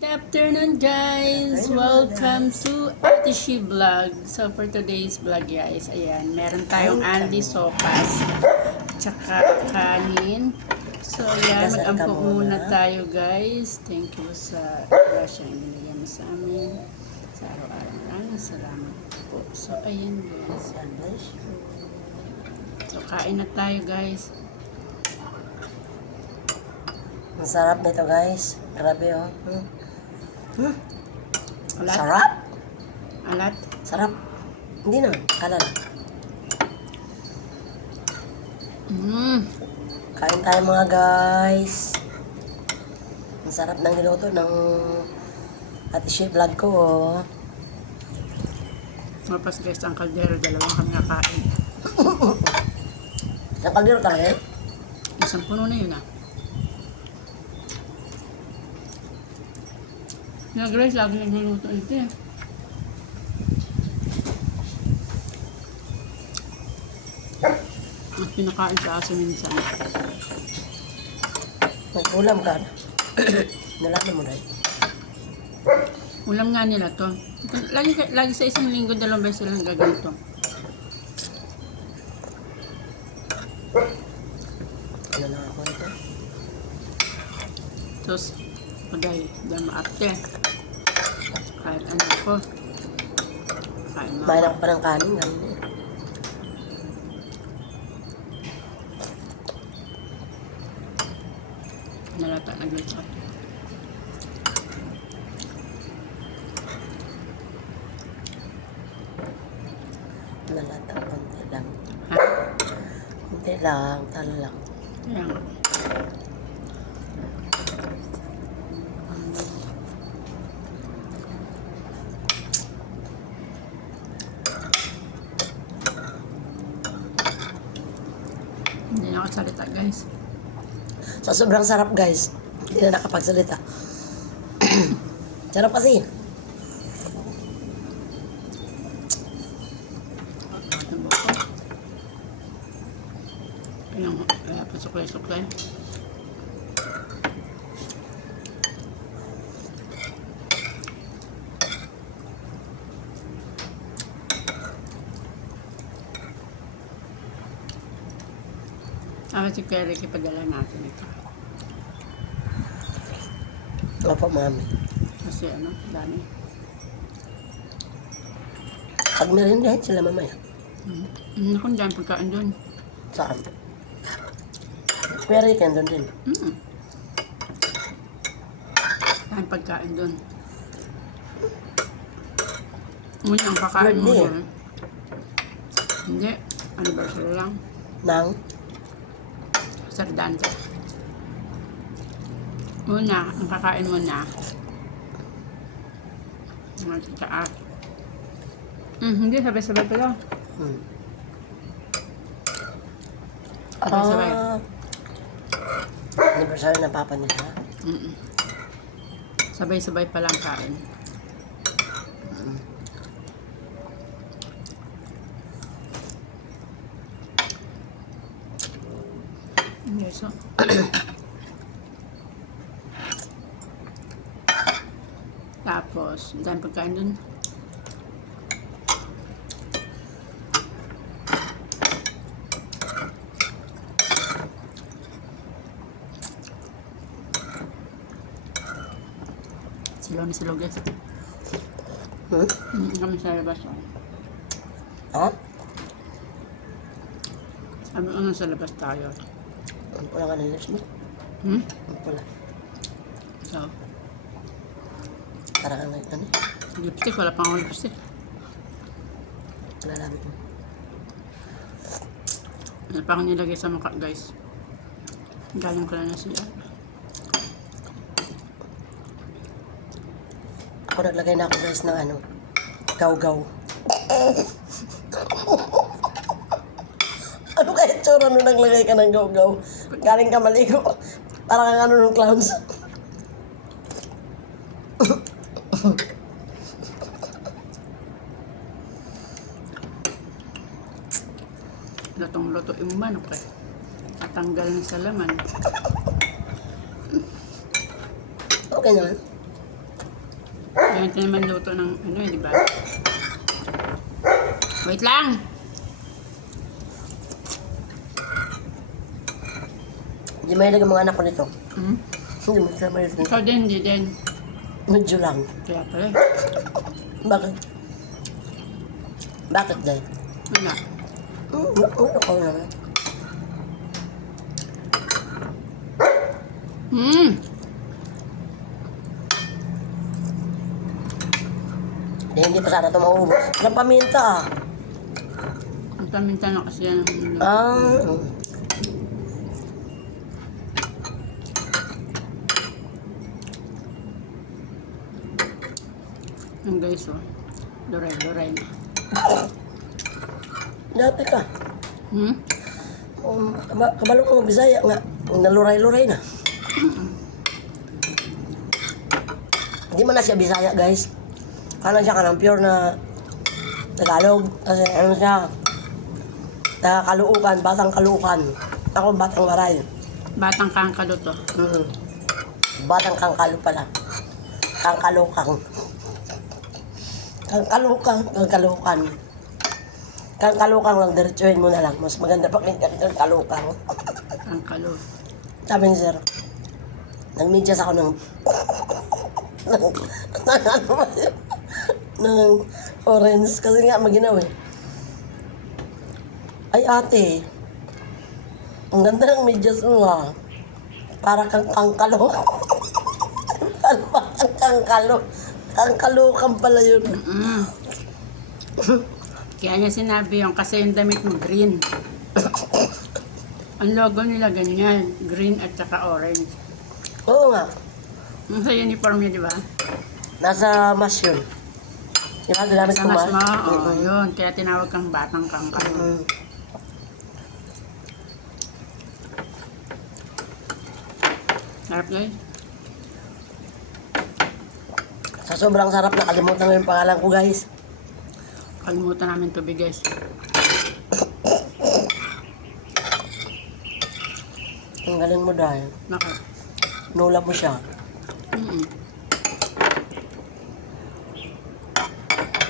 Good afternoon guys! Welcome to Atishi Vlog. So for today's vlog guys, ayan, meron tayong Andy Sopas tsaka kanin. So ayan, mag-ampo muna tayo guys. Thank you sa grasya na binigyan mo sa amin. Sa araw-araw. Maraming salamat po. So ayan guys. So kain na tayo guys. Ang sarap nito guys. Grabe oh. Hmm. Hmm. Alat? Sarap. Alat? Sarap. Hindi na. Kalala. Mmm. Kain tayo mga guys. Ang sarap ng niluto ng Ate Shea vlog ko oh. Mapas guys ang kaldero. Dalawang kami nakain. Ang kaldero talaga eh. Isang puno na yun ah. Na Grace, lagi nagluluto ito eh. Mas pinakain sa aso minsan. Nag-ulam ka na. Nalaman mo dahil. Ulam nga nila to. Lagi, lagi sa isang linggo, dalawang beses lang gaganito. Ano na ako ito? Tapos, pagay, dahil maarte. Ko. Kain na. Kumain ako pa ng kanin. Ganun eh. Nalata na guys. ah. Nalata. Kunti lang. Ha? Kunti lang. Talo lang. Kaya na ako salita guys. Sa sobrang sarap guys. Hindi na nakapagsalita. sarap kasi. Ayun, kaya pa suklay-suklay. Ah, si Kuya Ricky, padala natin ito. Opo, mami. Kasi ano, dami. Pag merindahin sila mamaya. Hmm. Hmm, ako dyan pagkain doon. Saan? Kuya Rick, andun din. Hmm. Dahil pagkain doon. Muna ang kakain mo Birthday. doon. Hindi. Anniversary lang. Nang? Sardante. Muna, ang kakain mo na. Mga titaas. Hmm, hindi, sabay-sabay pa lang. Hmm. Sabay-sabay. Ah. Anniversary ng papa nila. Mm-mm. Sabay-sabay pa lang kain. So. Tapos, dami pagkain dun. Silaw ni Silaw guys. Hmm? Mm, kami sa labas. oh. Ha? Sabi ko nasa labas tayo. Ang pula ka ng lips mo. Hmm? Ang pula. So, Para kang ano? lipstick. Wala pang akong lipstick. Nalamit mo. Wala pa akong nilagay sa mukha guys. Galing ko lang na siya. Ako naglagay na ako guys ng ano. Gaw-gaw. Ano kaya tsura nung naglagay ka ng gaw-gaw? Galing ka maligo. Parang kang ano nung clowns. Lutong luto yung manok eh. Tatanggal na sa laman. Okay naman. Ganito naman luto ng ano eh, di ba? Wait lang! Hindi mahilig ang mga anak ko nito. Hmm? Hindi mo sila mahilig nito. Ikaw din, hindi din. Medyo lang. Kaya pala. Bakit? Bakit dahil? Wala. Hmm, ano ko naman? Hmm! Eh, hindi pa sana ito maubos. Walang paminta ah. Ang paminta na kasi yan. Ah, Yung guys, oh. Loray, loray na. dati ka. Hmm? Um, kabalo ko ng Bisaya nga. Naluray-luray na. Hindi man na siya Bisaya, guys. Kanan siya kanang pure na Tagalog. Kasi ano siya, taga Kaluukan, batang Kaluukan. Ako batang Waray. Batang kangkalo to. Mm. Batang Kangkalo pala. Kangkalukang. Kangkalukang, kangkalukan. Kangkalukang lang, diretsuhin mo na lang. Mas maganda pa kayong kangkalukang. Kangkalo. Sabi ni sir, nag-medyas ako ng ng, ng, ano ba yun? ng orange kasi nga maginaw eh. Ay ate, ang ganda ng medyas mo ha. Para kang kangkalo. Para kang kangkalo. Kangkalukan pala yun. Mm. Kaya niya sinabi yung kasi yung damit mo green. Ang logo nila ganyan. Green at saka orange. Oo nga, Yung sa uniform niya, di ba? nasa mas yun. Di ba, ginamit Sa ko mas mas? mo, oh, yun. Kaya tinawag kang batang kangkalo. Mm. Sarap guys. Sa sobrang sarap, nakalimutan ko yung pangalan ko guys. Kalimutan namin tubig guys. Ang galing mo dahil. Bakit? Nula mo siya. Mm-mm.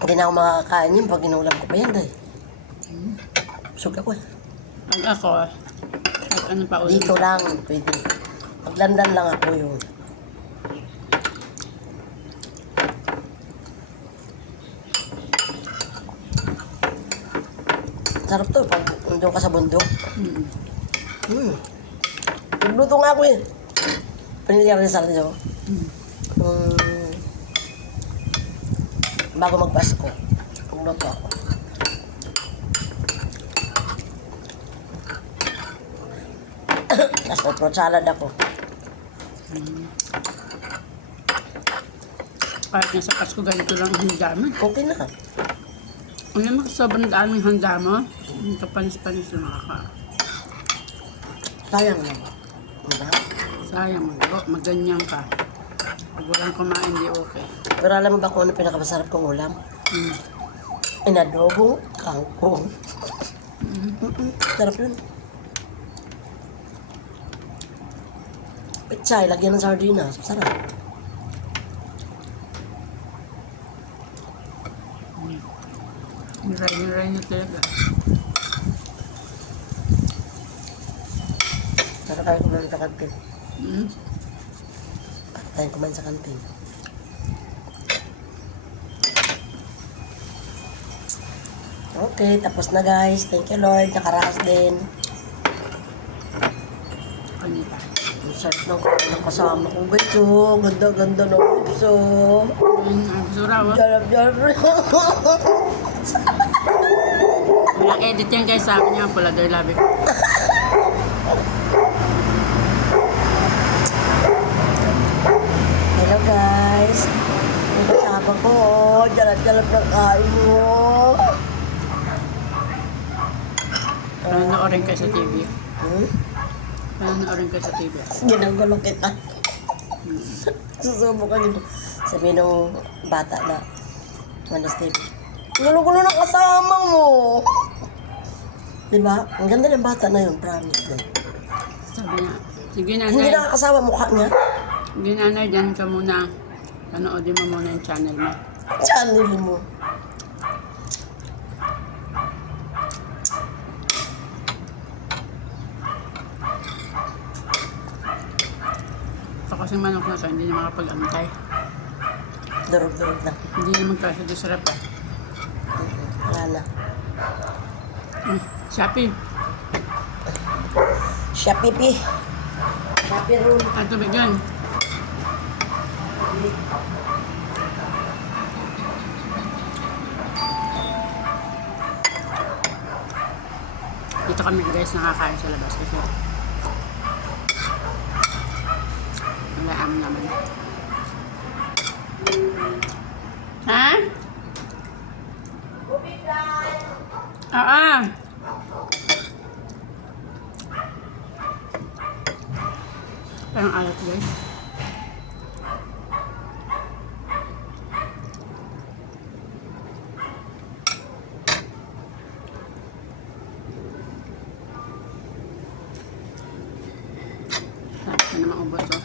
Hindi na ako makakain yun pag inulam ko pa yan dahil. Mm. Busog ako eh. Pag ako, kahit ano pa ulit. Dito lang, pwede. Maglandan lang ako yun. Sarap to pag nandun ka sa bundok. Mm-mm. Hmm. Nagluto nga ako eh. Panilyar rin sa radyo. Mm. Nung bago magpasko. Nagluto ako. Tapos may fruit salad ako. Mm. Kahit nasa Pasko ganito lang ang handa mo. Okay na. Ano naman sobrang daming handa mo? Yung kapanis-panis na makaka. Sayang lang. Diba? Sayang, mag maganyan ka. Pag walang kumain, di okay. Pero alam mo ba kung ano pinakamasarap kong ulam? Mm. Inadobong kangkong. Mm. Sarap yun. Pechay, lagyan ng sardinas. Sarap. Niray-niray na talaga. Sarap tayo kumain sa kantin. Mm. Tayo kumain sa kantin. Okay, tapos na guys. Thank you Lord. Nakaraas din. Kanita. Ang sarap ng ng kasama ko. Beto, ganda-ganda ng. Ayun, ang oh. Jarap-jarap. Walang edit yan guys, sabi niya, pula daw labi. Hello guys. Yung kasama ko, oh. Jarap-jarap ng kain mo. Panonoorin kayo sa TV. Hmm? Panonoorin kayo sa TV. Ginanggulo kita. Mm. Susubo ka dito. Sabi nung bata na, ano Steve, gulo-gulo ng kasama mo. Diba? Ang ganda ng bata na yun, promise. Eh. Sabi niya, sige Hindi nanay, nakakasawa mukha niya. sige nanay, dyan ka muna. Panoodin mo muna yung channel mo. Channel mo. Ito kasing manok na to, hindi na makapag-antay. Durog-durog na. Hindi naman kasi ito sarap eh. Wala na. Mm. Shopee. Siya pipi. Pipi roll. At tubig yun. Dito kami guys nakakain sa labas kasi wala amin naman. Ha? Oo. Parang alat guys. Sarap na naman ubos oh.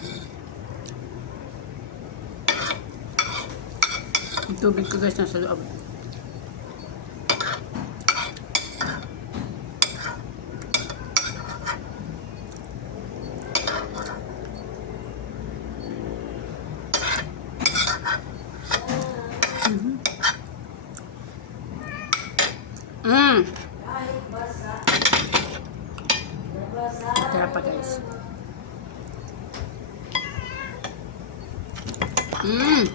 Yung tubig ko guys nasa loob. Mm. Tara pa guys. Mm.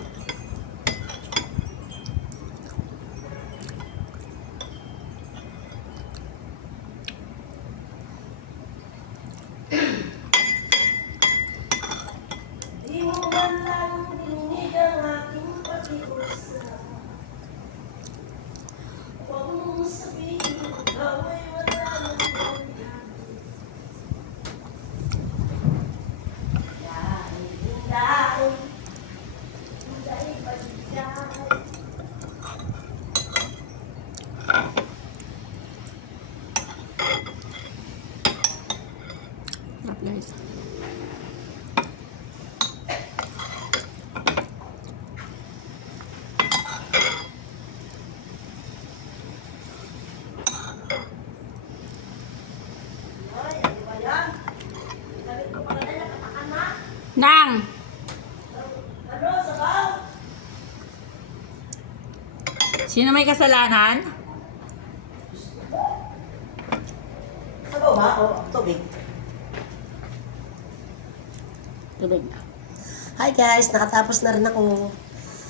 Di mo man lang dininig ang aking pakiusap. Huwag mong sabihin, ikaw ay wala nang ganyan. Dahil, dahil, dahil dahil. Sarap guys. Ay, ano ba yan? Sabi ko pa kanila, katakan na. Nang! Ano, sabaw? Sino may kasalanan? Sabaw ba? O, tubig. Tubig na. Hi guys, nakatapos na rin ako.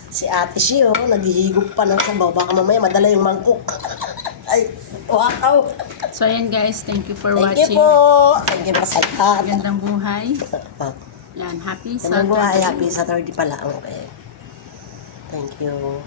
Si Ate Shio, naghihigop pa ng sabaw. Baka mamaya madala yung mangkok. Ay, wakaw. So ayan guys, thank you for Thank you watching. po. Thank you po sa lahat. Gandang buhay. Ah, Yan, happy Ganun po, Saturday. happy Saturday pala. Okay. Thank you.